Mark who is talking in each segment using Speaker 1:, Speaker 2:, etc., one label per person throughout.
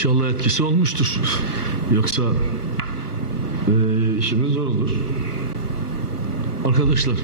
Speaker 1: İnşallah etkisi olmuştur. Yoksa e, işimiz zor olur. Arkadaşlar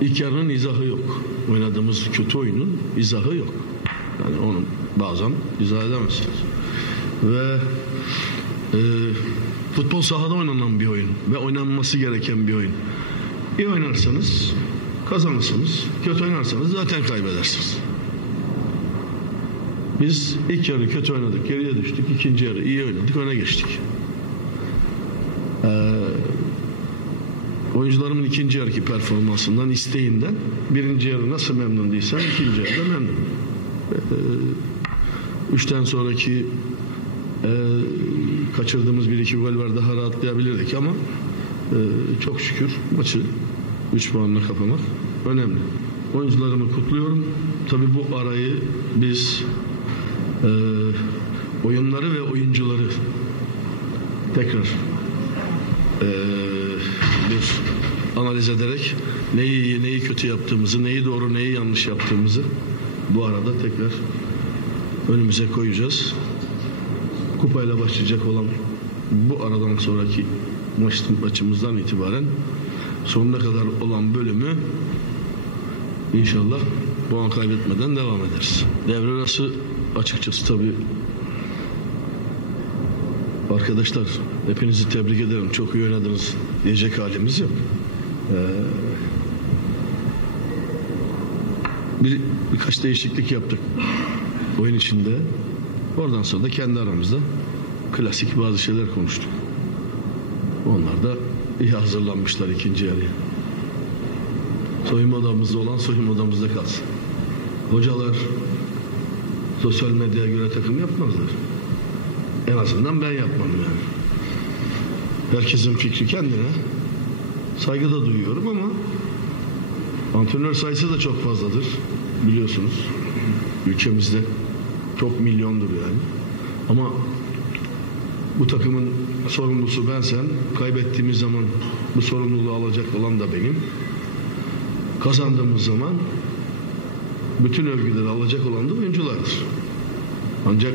Speaker 1: ilk yarının izahı yok. Oynadığımız kötü oyunun izahı yok. Yani onu bazen izah edemezsiniz. Ve e, futbol sahada oynanan bir oyun ve oynanması gereken bir oyun. İyi oynarsanız kazanırsınız. Kötü oynarsanız zaten kaybedersiniz. Biz ilk yarı kötü oynadık, geriye düştük. İkinci yarı iyi oynadık, öne geçtik. Ee, oyuncularımın ikinci yarıki performansından, isteğinden birinci yarı nasıl memnun değilsem ikinci yarıda memnun. Ee, üçten sonraki e, kaçırdığımız bir iki gol var daha rahatlayabilirdik ama e, çok şükür maçı 3 puanla kapamak önemli. Oyuncularımı kutluyorum. Tabii bu arayı biz e, oyunları ve oyuncuları tekrar e, bir analiz ederek neyi iyi neyi kötü yaptığımızı, neyi doğru neyi yanlış yaptığımızı bu arada tekrar önümüze koyacağız. Kupayla başlayacak olan bu aradan sonraki maç, maçımızdan itibaren sonuna kadar olan bölümü inşallah puan kaybetmeden devam ederiz. Devre arası açıkçası tabii arkadaşlar hepinizi tebrik ederim. Çok iyi oynadınız diyecek halimiz yok. Ee, bir, birkaç değişiklik yaptık oyun içinde. Oradan sonra da kendi aramızda klasik bazı şeyler konuştuk. Onlar da iyi hazırlanmışlar ikinci yarıya. Soyunma odamızda olan soyunma odamızda kalsın. Hocalar sosyal medyaya göre takım yapmazlar. En azından ben yapmam yani. Herkesin fikri kendine. Saygı da duyuyorum ama antrenör sayısı da çok fazladır. Biliyorsunuz. Ülkemizde çok milyondur yani. Ama bu takımın sorumlusu bensem kaybettiğimiz zaman bu sorumluluğu alacak olan da benim. Kazandığımız zaman bütün övgüleri alacak olan da oyunculardır. Ancak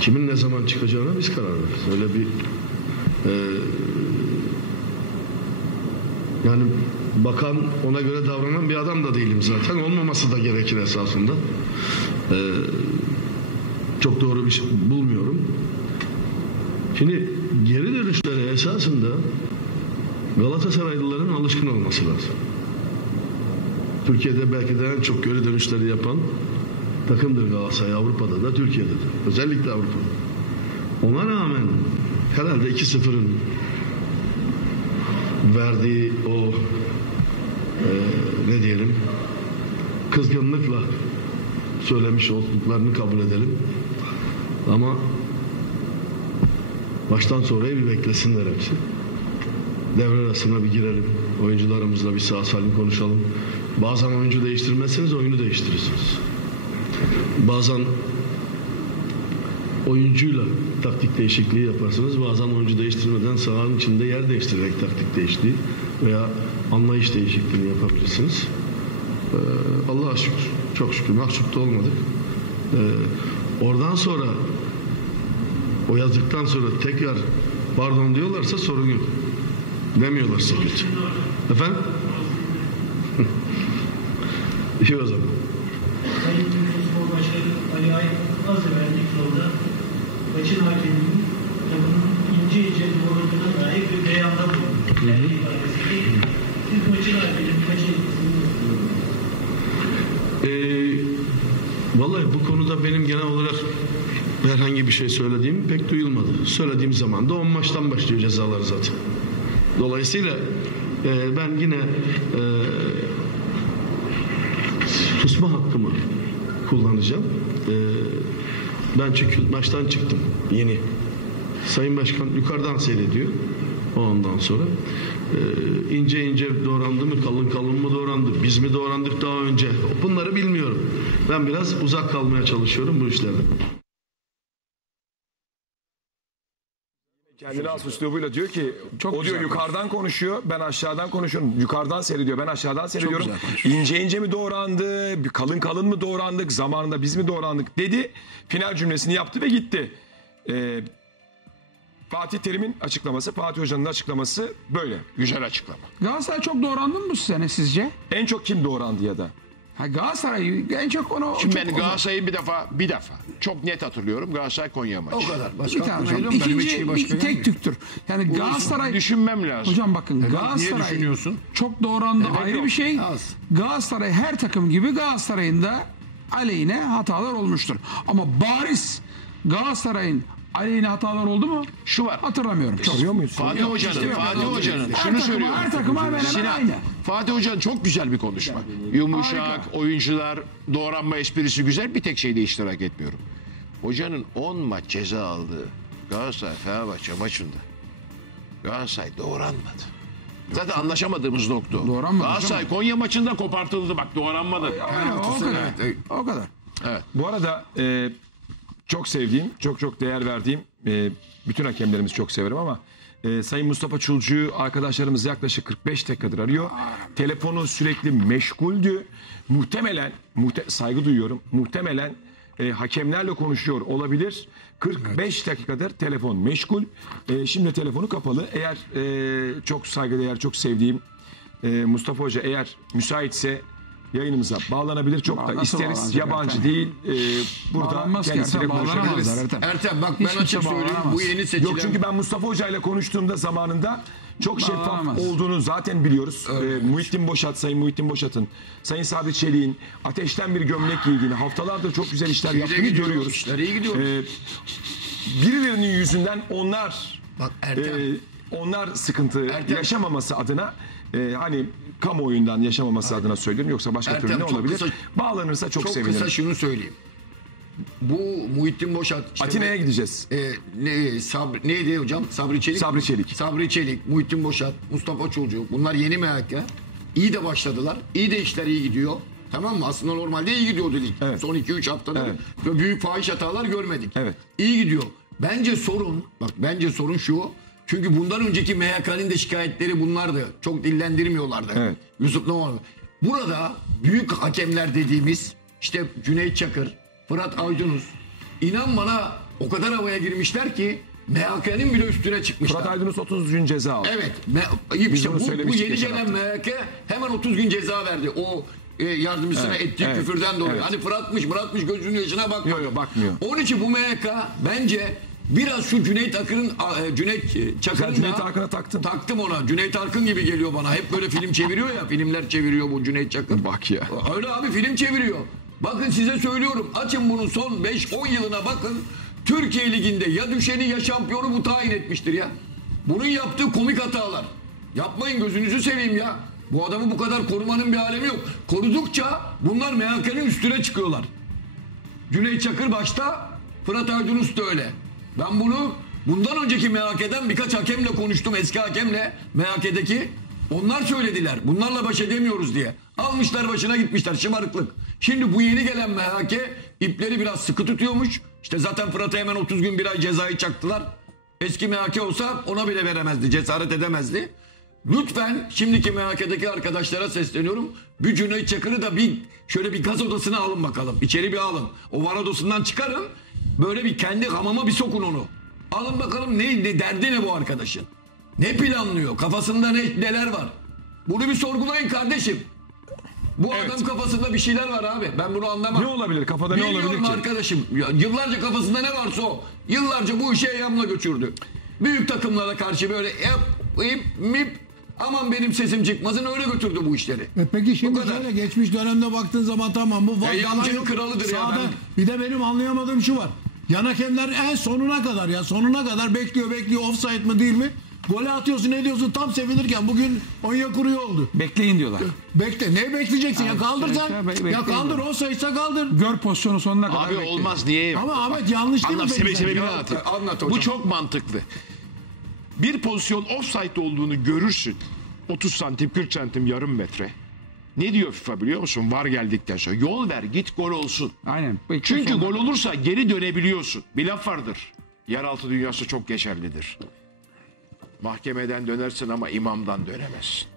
Speaker 1: kimin ne zaman çıkacağına biz karar veririz. Öyle bir e, yani bakan ona göre davranan bir adam da değilim zaten. Olmaması da gerekir esasında. E, çok doğru bir şey bulmuyorum. Şimdi geri dönüşlere esasında Galatasaraylıların alışkın olması lazım. Türkiye'de belki de en çok geri dönüşleri yapan takımdır Galatasaray Avrupa'da da Türkiye'de de. Özellikle Avrupa'da. Ona rağmen herhalde 2-0'ın verdiği o e, ne diyelim kızgınlıkla söylemiş olduklarını kabul edelim. Ama baştan sonraya bir beklesinler hepsi. Devre arasına bir girelim. Oyuncularımızla bir sağ salim konuşalım. Bazen oyuncu değiştirmezseniz oyunu değiştirirsiniz. Bazen oyuncuyla taktik değişikliği yaparsınız. Bazen oyuncu değiştirmeden sahanın içinde yer değiştirerek taktik değişikliği veya anlayış değişikliğini yapabilirsiniz. Ee, Allah'a şükür. Çok şükür. Mahcup da olmadık. Ee, oradan sonra o yazdıktan sonra tekrar pardon diyorlarsa sorun yok. Demiyorlarsa kötü. Efendim? İyi o zaman.
Speaker 2: Sayın Başkanı Ali Ay az evvel yolda maçın hakeminin takımın ince ince doğruluğuna dair bir beyanda bulundu. Kendi ifadesiyle. Siz nasıl yorumluyorsunuz?
Speaker 1: Ee, vallahi bu konuda benim genel olarak herhangi bir şey söylediğim pek duyulmadı. Söylediğim zaman da 10 maçtan başlıyor cezalar zaten. Dolayısıyla e, ben yine e, susma hakkımı kullanacağım. E, ben çünkü maçtan çıktım yeni. Sayın Başkan yukarıdan seyrediyor. Ondan sonra e, ince ince doğrandı mı, kalın kalın mı doğrandı, biz mi doğrandık daha önce? Bunları bilmiyorum. Ben biraz uzak kalmaya çalışıyorum bu işlerden.
Speaker 3: Kendine has üslubuyla diyor ki
Speaker 4: Çok
Speaker 3: o diyor
Speaker 4: güzel
Speaker 3: yukarıdan konuşuyor ben aşağıdan konuşuyorum. Yukarıdan seyrediyor ben aşağıdan seyrediyorum.
Speaker 4: güzel konuşuyor.
Speaker 3: İnce ince mi doğrandı? Kalın kalın mı doğrandık? Zamanında biz mi doğrandık dedi. Final cümlesini yaptı ve gitti. Ee, Fatih Terim'in açıklaması, Fatih Hoca'nın açıklaması böyle.
Speaker 5: Güzel açıklama.
Speaker 4: Galatasaray çok doğrandı mı bu sene sizce?
Speaker 3: En çok kim doğrandı ya da?
Speaker 4: Ha Galatasaray en çok onu...
Speaker 5: Şimdi
Speaker 4: çok-
Speaker 5: ben Galatasaray'ı bir defa bir defa çok net hatırlıyorum Galatasaray Konya maçı.
Speaker 6: O kadar.
Speaker 4: Bir
Speaker 6: Başka
Speaker 4: tane
Speaker 6: aklıma
Speaker 4: hocam. İkinci bir tek tüktür. Yani Galatasaray...
Speaker 5: Düşünmem lazım.
Speaker 4: Hocam bakın
Speaker 6: niye
Speaker 4: Galatasaray
Speaker 6: düşünüyorsun?
Speaker 4: çok doğrandı ayrı
Speaker 6: yok.
Speaker 4: bir şey.
Speaker 6: Az.
Speaker 4: Galatasaray her takım gibi Galatasaray'ın da aleyhine hatalar olmuştur. Ama bariz Galatasaray'ın aleyhine hatalar oldu mu?
Speaker 5: Şu var.
Speaker 4: Hatırlamıyorum. Çok.
Speaker 3: Soruyor muyuz?
Speaker 5: Fatih Hoca'nın, Fatih Hoca'nın
Speaker 4: Her
Speaker 5: şunu
Speaker 4: takıma-
Speaker 5: söylüyorum.
Speaker 4: her takıma hemen hemen
Speaker 5: Sinan,
Speaker 4: aynı.
Speaker 5: Fatih Hoca'nın çok güzel bir konuşma. Yumuşak,
Speaker 4: Harika.
Speaker 5: oyuncular, doğranma esprisi güzel. Bir tek şeyde iştirak etmiyorum. Hocanın 10 maç ceza aldığı Galatasaray Fenerbahçe maçında Galatasaray doğranmadı. Zaten anlaşamadığımız nokta o.
Speaker 4: Doğranmadı
Speaker 5: Galatasaray Konya maçında kopartıldı bak doğranmadı.
Speaker 4: Aynen, o kadar.
Speaker 6: evet.
Speaker 4: O kadar.
Speaker 3: Bu arada e, çok sevdiğim, çok çok değer verdiğim, e, bütün hakemlerimizi çok severim ama e, Sayın Mustafa Çulcu'yu arkadaşlarımız yaklaşık 45 dakikadır arıyor. Telefonu sürekli meşguldü. Muhtemelen, muhte saygı duyuyorum, muhtemelen e, hakemlerle konuşuyor olabilir. 45 dakikadır telefon meşgul. E, şimdi telefonu kapalı. Eğer e, çok saygıdeğer, çok sevdiğim e, Mustafa Hoca eğer müsaitse yayınımıza bağlanabilir. Çok da
Speaker 4: Nasıl
Speaker 3: isteriz.
Speaker 4: bağlanacak
Speaker 3: Yabancı
Speaker 4: Ertem?
Speaker 3: değil. E, burada
Speaker 4: Bağlanmaz ki
Speaker 3: kendisiyle
Speaker 4: Ertem,
Speaker 3: konuşabiliriz.
Speaker 4: bağlanamazlar Ertem.
Speaker 6: Ertem bak ben
Speaker 4: Hiç
Speaker 6: açık
Speaker 4: kimse
Speaker 6: söyleyeyim
Speaker 4: bağlanamaz.
Speaker 6: bu yeni seçilen...
Speaker 3: Yok çünkü ben Mustafa Hoca ile konuştuğumda zamanında çok şeffaf
Speaker 4: Bağlanamaz.
Speaker 3: olduğunu zaten biliyoruz. Ee, Muhittin Boşat, Sayın Muhittin Boşat'ın, Sayın Sabri Çelik'in ateşten bir gömlek giydiğini, haftalardır çok güzel işler yaptığını
Speaker 6: gidiyor,
Speaker 3: görüyoruz.
Speaker 6: işler iyi gidiyor.
Speaker 3: Ee, birilerinin yüzünden onlar
Speaker 6: Bak Ertem.
Speaker 3: e, onlar sıkıntı
Speaker 6: Ertem.
Speaker 3: yaşamaması adına e, hani kamuoyundan yaşamaması adına söylüyorum yoksa başka
Speaker 6: Ertem,
Speaker 3: türlü ne
Speaker 6: çok
Speaker 3: olabilir?
Speaker 6: kısa-
Speaker 3: Bağlanırsa çok,
Speaker 6: çok
Speaker 3: sevinirim.
Speaker 6: kısa şunu söyleyeyim. Bu Muhittin Boşat... işte
Speaker 3: Atina'ya
Speaker 6: bu-
Speaker 3: gideceğiz.
Speaker 6: E, ne, Sabri, neydi hocam? Sabri Çelik.
Speaker 3: Sabri Çelik.
Speaker 6: Sabri Çelik, Muhittin Boşat, Mustafa Çulcu. Bunlar yeni MHK. İyi de başladılar. İyi de işler iyi gidiyor. Tamam mı? Aslında normalde iyi gidiyordu lig.
Speaker 3: Evet.
Speaker 6: Son 2-3 haftada
Speaker 3: Evet.
Speaker 6: ve büyük fahiş hatalar görmedik.
Speaker 3: Evet.
Speaker 6: İyi gidiyor. Bence sorun, bak bence sorun şu. Çünkü bundan önceki MHK'nin de şikayetleri bunlardı. Çok dillendirmiyorlardı.
Speaker 3: Evet.
Speaker 6: Yusuf Noman. Burada büyük hakemler dediğimiz işte Cüneyt Çakır, Fırat Aydınus. İnan bana o kadar havaya girmişler ki MHK'nin bile üstüne çıkmışlar.
Speaker 3: Fırat Aydınus 30 gün ceza aldı.
Speaker 6: Evet. İşte bu, bu yeni gelen. MHK hemen 30 gün ceza verdi. O e, yardımcısına
Speaker 3: Evet,
Speaker 6: ettiği
Speaker 3: evet,
Speaker 6: küfürden dolayı.
Speaker 3: evet.
Speaker 6: Hani Fırat'mış Fırat'mış gözünün yaşına bakmadı.
Speaker 3: Yok, yok, bakmıyor.
Speaker 6: Onun için bu MHK bence biraz şu Cüneyt Akın'ın e, Cüneyt e, Çakır'ın
Speaker 3: Cüneyt Arkın'a taktın.
Speaker 6: Taktım ona. Cüneyt Arkın gibi geliyor bana. Hep böyle film çeviriyor ya. Filmler çeviriyor bu Cüneyt Çakır.
Speaker 3: Bak ya.
Speaker 6: Öyle abi film çeviriyor. Bakın size söylüyorum. Açın bunun son 5-10 yılına bakın. Türkiye Ligi'nde ya düşeni ya şampiyonu bu tayin etmiştir ya. Bunun yaptığı komik hatalar. Yapmayın gözünüzü seveyim ya. Bu adamı bu kadar korumanın bir alemi yok. Korudukça bunlar MHK'nin üstüne çıkıyorlar. Cüneyt Çakır başta, Fırat Aydınus da öyle. Ben bunu bundan önceki MHK'den birkaç hakemle konuştum, eski hakemle MHK'deki. Onlar söylediler. Bunlarla baş edemiyoruz diye. Almışlar başına gitmişler şımarıklık. Şimdi bu yeni gelen MHK ipleri biraz sıkı tutuyormuş. İşte zaten Fırat'a hemen 30 gün bir ay cezayı çaktılar. Eski MHK olsa ona bile veremezdi, cesaret edemezdi. Lütfen şimdiki MHK'daki arkadaşlara sesleniyorum. Bir Cüneyt Çakır'ı da bir şöyle bir gaz odasına alın bakalım. İçeri bir alın. O var odasından çıkarın. Böyle bir kendi hamama bir sokun onu. Alın bakalım ne, ne derdi ne bu arkadaşın? Ne planlıyor? Kafasında ne, neler var? Bunu bir sorgulayın kardeşim. Bu
Speaker 3: Evet.
Speaker 6: adam kafasında bir şeyler var abi. Ben bunu anlamam.
Speaker 3: Ne olabilir? Kafada ne
Speaker 6: Bilmiyorum
Speaker 3: olabilir ki?
Speaker 6: arkadaşım. Ya, yıllarca kafasında ne varsa o. Yıllarca bu işi eyyamla götürdü. Büyük takımlara karşı böyle yap, ip, mip aman benim sesim çıkmasın öyle götürdü bu işleri.
Speaker 7: E peki şimdi
Speaker 6: Bu kadar.
Speaker 7: şöyle geçmiş dönemde baktığın zaman tamam bu var.
Speaker 6: E,
Speaker 7: yalan
Speaker 6: kralıdır ya,
Speaker 7: Sağda-
Speaker 6: ben-
Speaker 7: Bir de benim anlayamadığım şu var. Yan hakemler en sonuna kadar ya sonuna kadar bekliyor bekliyor offside mı değil mi? Gole atıyorsun ne diyorsun tam sevinirken bugün Onyekuru oldu.
Speaker 4: Bekleyin diyorlar.
Speaker 7: Bekle ne bekleyeceksin ya kaldır sen.
Speaker 4: be-
Speaker 7: Ya kaldır
Speaker 4: diyor.
Speaker 7: offside'sa kaldır.
Speaker 4: Gör pozisyonu sonuna kadar
Speaker 5: Abi
Speaker 4: bekleyin.
Speaker 5: olmaz niye?
Speaker 7: Ama Ahmet yanlış değil mi?
Speaker 5: Anlam
Speaker 7: peki
Speaker 5: sebe sebebini anlatayım.
Speaker 6: anlat hocam.
Speaker 5: Bu çok mantıklı. Bir pozisyon offside olduğunu görürsün. 30 santim 40 santim yarım metre. Ne diyor FIFA biliyor musun? Var geldikten sonra yol ver git gol olsun.
Speaker 4: Aynen. Bekle
Speaker 5: Çünkü
Speaker 4: sonuna
Speaker 5: gol olursa geri dönebiliyorsun. Bir laf vardır. Yeraltı dünyası çok geçerlidir. Mahkemeden dönersin ama imamdan dönemezsin.